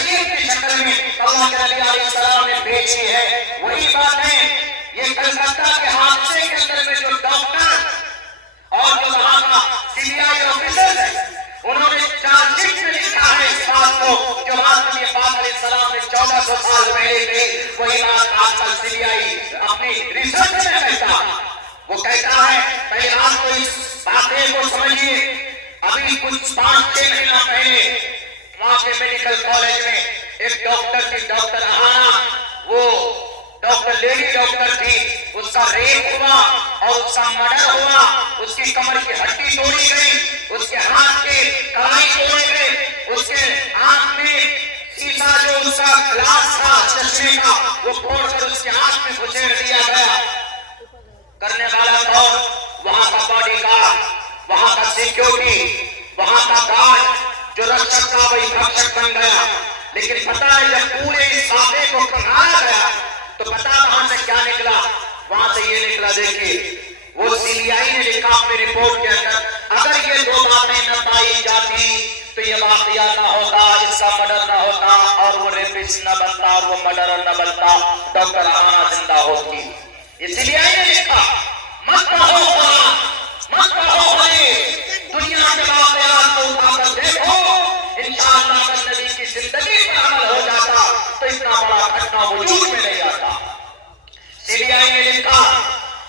شریعت کی شکل میں اللہ کے نبی علیہ السلام نے بھیجی ہے، وہی باتیں یہ کلکتہ کے حادثے کے اندر میں جو ڈاکٹر اور جو وہاں کا CBI آفیسر ہے انہوں نے چارج شیٹ میں لکھا ہے اس بات کو جو بات نبی پاک علیہ السلام نے 1400 سال پہلے کہی، وہی بات آج کل CBI اپنی ریسرچ میں کہتا ہے۔ وہ کہتا ہے پہلے آپ کو اس باتیں کو سمجھیے، ابھی کچھ 5-6 مہینہ پہلے وہاں کے میڈیکل کالج میں ایک ڈاکٹر تھی، ڈاکٹر اہانا، وہ ڈاکٹر لیڈی ڈاکٹر تھی، اس کا ریپ ہوا اور اس کا مرڈر ہوا، اس کی کمر کی ہڈی توڑی گئی، اس کے ہاتھ کے کلائی توڑے گئے، اس کے آنکھ میں شیشہ جو اس کا گلاس تھا چشمے کا وہ پھوڑ کر اس کے آنکھ میں گھسیڑ دیا گیا۔ کرنے والا کون؟ وہاں کا باڈی گارڈ، وہاں کا سیکیورٹی، وہاں کا گارڈ جو رکشک کا وہی بھکشک بن گیا۔ لیکن پتا ہے جب پورے اس علاقے کو کھنگالا گیا تو پتا وہاں سے کیا نکلا؟ وہاں سے یہ نکلا، دیکھیے وہ CBI نے لکھا اپنی رپورٹ کے اندر اگر یہ دو باتیں نہ پائی جاتی تو یہ واقعہ نہ ہوتا، اس کا مرڈر نہ ہوتا اور وہ ریپسٹ نہ بنتا اور وہ مرڈر نہ بنتا، ڈاکٹر اہانا زندہ ہوتی۔ یہ CBI نے لکھا، مت کہو قرآن، مت کہو حدیث، دنیا کے واقعات کو اٹھا کر دیکھو، انشاءاللہ اگر نبی کی زندگی پر عمل ہو جاتا تو اتنا بڑا گھٹنا وجود میں نہیں آتا۔ CBI نے لکھا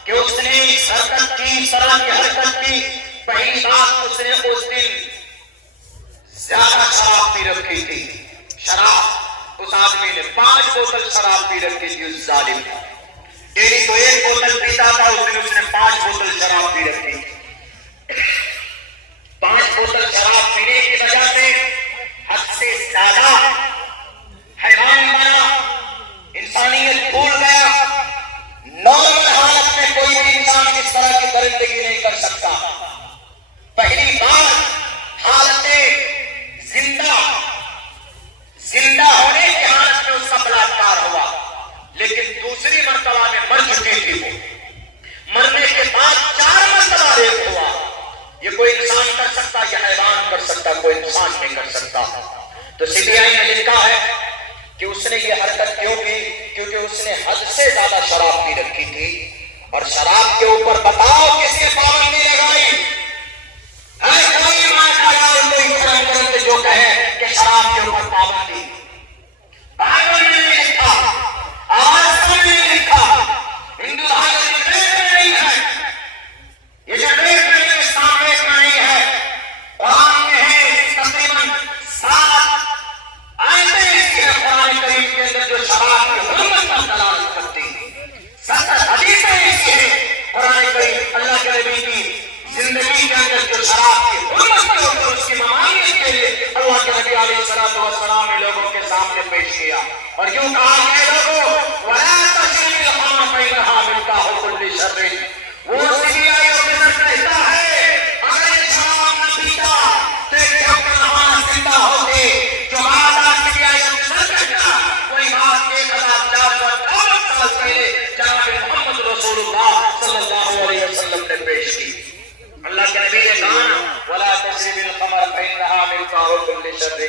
کہ اس نے اس حرکت کی، اس طرح کی حرکت کی، پہلی بات اس نے اس دن زیادہ شراب پی رکھی تھی۔ شراب، اس آدمی نے 5 بوتل شراب پی رکھی تھی، اس ظالم نے۔ ڈیلی تو 1 بوتل پیتا تھا، اس دن اس نے 5 بوتل شراب پی رکھی تھی۔ 5 بوتل شراب پینے کی وجہ سے حد سے زیادہ حیوان بنا، انسانیت بھول گیا۔ نارمل حالت میں کوئی بھی انسان اس طرح کی درندگی نہیں کر سکتا۔ پہلی بار حالت زندہ ہونے کی حالت میں اس کا بلاکار ہوا، لیکن دوسری مرتبہ میں مر چکی تھی وہ۔ مرنے کے بعد 4 مرتبہ ریپ ہوا۔ یہ کوئی انسان کر سکتا، یہ حیوان کر سکتا، کوئی انسان نہیں کر سکتا۔ تو CBI نے لکھا ہے کہ اس نے یہ حرکت کیوں کی؟ کیونکہ اس نے حد سے زیادہ شراب پی رکھی تھی۔ اور شراب کے اوپر بتاؤ کس نے پابندی لگائی؟ جو کہے کہ شراب کے اوپر پابندی، بائبل میں نہیں لکھا، آج میں نہیں لکھا، ہندو دھرم میں نہیں ہے، یہ جو ریپ میں اسلام میں نہیں ہے، قرآن میں ہے تقریباً 7 آیتیں اس کے قرآن کریم کے اندر جو شراب کی حرمت پر دلالت کرتی ہیں، 7 حدیثیں اس کے قرآن کریم اللہ کے نبی کی زندگی کے اندر جو شراب کی حرمت کے اوپر اس کی ممانعت کے لیے اللہ کے نبی علیہ السلام نے لوگوں کے سامنے پیش کیا اور یوں کہا کہ لوگوں وَلَا تَشْرِبِ الْخَمْرَ فَإِنَّهَا مِفْتَاحُ كُلِّ شَرٍّ۔ وہ CBI آفیسر کہتا ہے اگر یہ شراب نہ پیتا تو ایک ڈاکٹر اہانا زندہ ہوتے، جو بات آج CBI آفیسر کہتا کوئی بات 1458 سال پہلے جناب محمد رسول اللہ صلی اللہ علیہ وسلم نے پیش کی۔ اللہ کے نبی نے کہا وَلَا تَشْرِبِ الْخَمْرَ فَإِنَّهَا مِفْتَاحُ كُلِّ شَرٍّ۔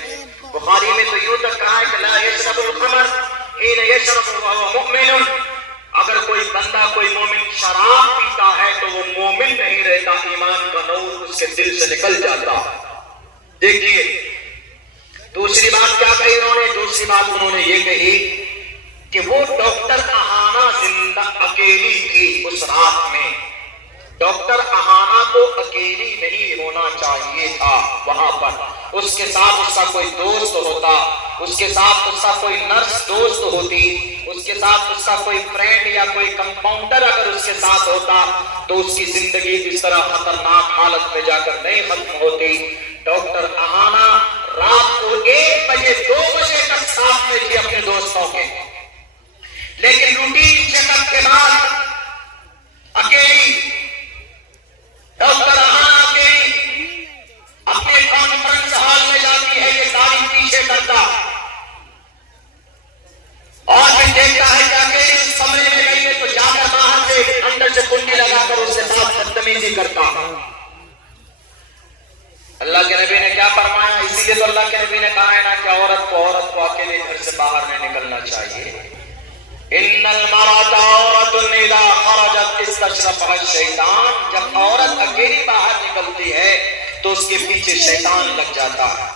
بخاری میں تو یوں تک کہا ہے کہ لَا يَشْرَبُ الْخَمْرَ حِينَ يَشْرَبُ وَهُوَ مُؤْمِنٌ۔ اگر کوئی بندہ، کوئی مومن شراب پیتا ہے تو وہ مومن نہیں رہتا، ایمان کا نور اس کے دل سے نکل جاتا۔ دیکھیے دوسری بات کیا کہی انہوں نے؟ دوسری بات انہوں نے یہ کہی کہ وہ ڈاکٹر اہانا زندہ اکیلی تھی اس رات میں۔ ڈاکٹر اہانا کو اکیلی نہیں ہونا چاہیے تھا وہاں پر، اس کے ساتھ اس کا کوئی دوست ہوتا، اس کے ساتھ اس کا کوئی نرس دوست ہوتی، اس کے ساتھ اس کا کوئی فرینڈ یا کوئی کمپاؤنڈر اگر اس کے ساتھ ہوتا تو اس کی زندگی اس طرح خطرناک حالت میں جا کر نہیں ختم ہوتی۔ ڈاکٹر اہانا رات کو 1 بجے 2 بجے تک ساتھ میں تھی اپنے دوستوں کے، لیکن روٹین چیک اپ کے بعد اکیلی ڈاکٹر اہانا اکیلی اپنے کانفرنس ہال میں جاتی ہے، یہ تعلیم پیچھے کرتا اور پھر دیکھتا ہے کہ اکیلی اس کمرے میں گئی ہے تو جا کر باہر سے اندر سے کنڈی لگا کر اس کے ساتھ بدتمیزی کرتا۔ اللہ کے نبی نے کیا فرمایا؟ اسی لیے تو اللہ کے نبی نے کہا ہے نا کہ عورت کو اکیلے گھر سے باہر نہیں نکلنا چاہیے. ان المرأة عورة اذا خرجت استشرفها الشیطان. جب عورت اکیلی باہر نکلتی ہے تو اس کے پیچھے شیطان لگ جاتا ہے.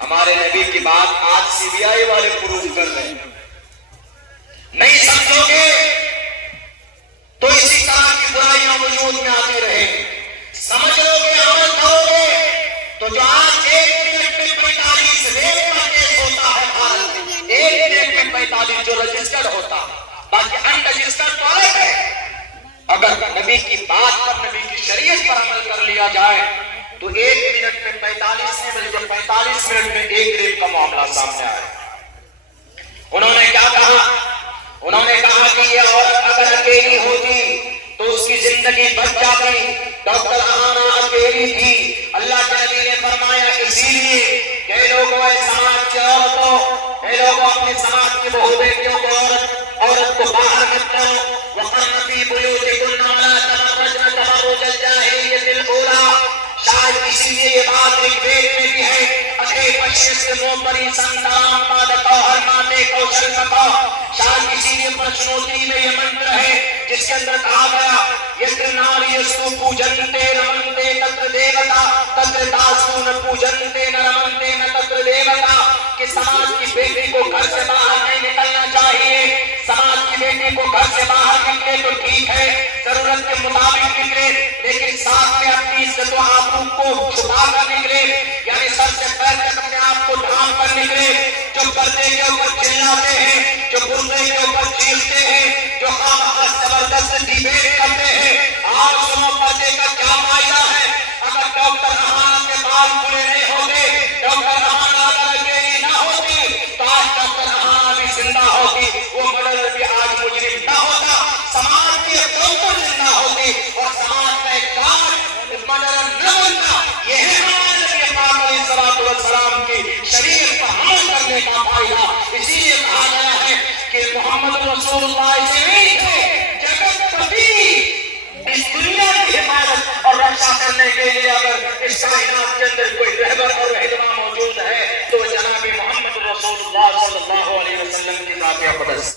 ہمارے نبی کی بات آج سی بی آئی والے پروف کر رہے ہیں. نہیں سمجھو گے تو اسی طرح کی برائیاں وجود میں آتی رہیں گی. سمجھ لو گے, عمل کرو گے تو جو آج 1 منٹ میں 45 ریپ کا کیس ہوتا ہے بھارت میں, 1 منٹ میں 45 جو رجسٹرڈ ہوتا ہے, باقی ان رجسٹرڈ تو الگ ہے. اگر نبی کی بات پر, نبی کی شریعت پر عمل کر لیا جائے تو 1 منٹ میں 45 نہیں بلکہ 45 منٹ میں 1 ریپ کا معاملہ سامنے آئے. انہوں نے کیا کہا؟ انہوں نے کہا کہ یہ عورت اگر اکیلی ہوتی تو اس کی زندگی بچ جاتی. ڈاکٹر اہانا اکیلی تھی. اللہ کے نبی نے فرمایا اسی لیے کہ لوگوں اے سماج کی عورتوں, اے لوگوں اپنے سماج کی بہو بیٹیوں کو عورت کو باہر مت کرو. وقرن فی بیوتکن ولا تبرجن تبرج الجاہلیۃ الاولی. شاید اسی لیے یہ بات رگوید میں بھی ہے, اکھے پشیس موپری سندرام پادکوہر ماتے کوشل مکا. شاید اسی لیے پرشنوتی میں یہ منتر ہے جس کے اندر کہا گیا یتر ناریستو پوجنتے رمنتے تتر دیوتا تتر داسو ن پوجنتے ن رمنتے ن تتر دیوتا. کہ سماج کی بیٹی کو گھر سے باہر نہیں نکلنا چاہیے. سماج کی بیٹی کو گھر سے باہر نکلے تو ٹھیک ہے, ضرورت کے مطابق نکلے, لیکن ساتھ میں اپنی عزت و آبرو کو چھپا کر نکلے, یعنی سر سے پیر تک اپنے آپ کو ڈھانپ کر نکلے. جو پردے کے اوپر چلاتے ہیں, جو پردے کے اوپر چیختے ہیں, جو خواہ زبردست ڈیبیٹ کرتے ہیں, آج سنو پردے کا کیا فائدہ ہے. اگر ڈاکٹر اہانا کے بال کھلے نہیں ہوتے, ڈاکٹر اہانا اگر اکیلی نہ ہوتی تو آج ڈاکٹر اہانا بھی زندہ ہوتی, وہ مدر بھی آج مجرم نہ ہوتا. سماج کی ایک ڈاکٹر زندہ ہوتی اور سماج کا ایک کار مدر نہ بنتا. یہ ہے ہمارے نبی پاک علیہ الصلوۃ والسلام کی شریعت پر عمل کرنے کا فائدہ. اسی لیے کہا گیا ہے کہ محمد رسول اللہ سے جگت پتی اس دنیا کی حفاظت اور رکشا کرنے کے لیے اگر اس کائنات کے اندر کوئی رہبر اور رہنما موجود ہے تو جناب محمد رسول اللہ صلی اللہ علیہ وسلم کی ذات اقدس.